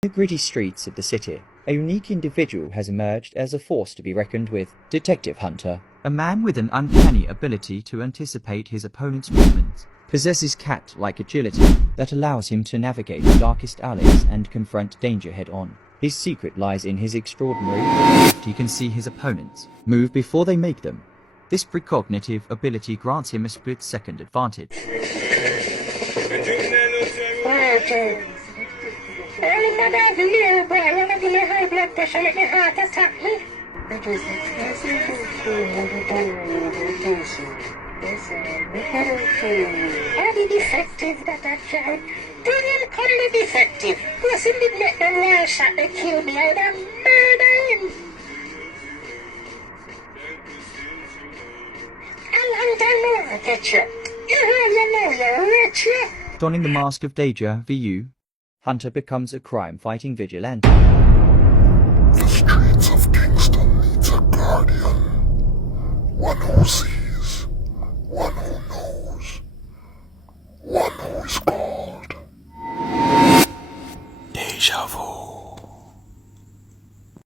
In the gritty streets of the city, a unique individual has emerged as a force to be reckoned with. Detective Hunter, a man with an uncanny ability to anticipate his opponent's movements, possesses cat-like agility that allows him to navigate the darkest alleys and confront danger head-on. His secret lies in his extraordinary ability. He can see his opponents move before they make them. This precognitive ability grants him a split-second advantage. Highly defective, that child. Brilliant, highly defective. Yes, he did make them one shot to kill me. I'd have murdered him. A long time no I get you. You know you're rich, yeah. Donning the mask of Deja-Vu, Hunter becomes a crime-fighting vigilante. The streets of Kingston needs a guardian. One who sees, one who knows, one who is called Deja-Vu.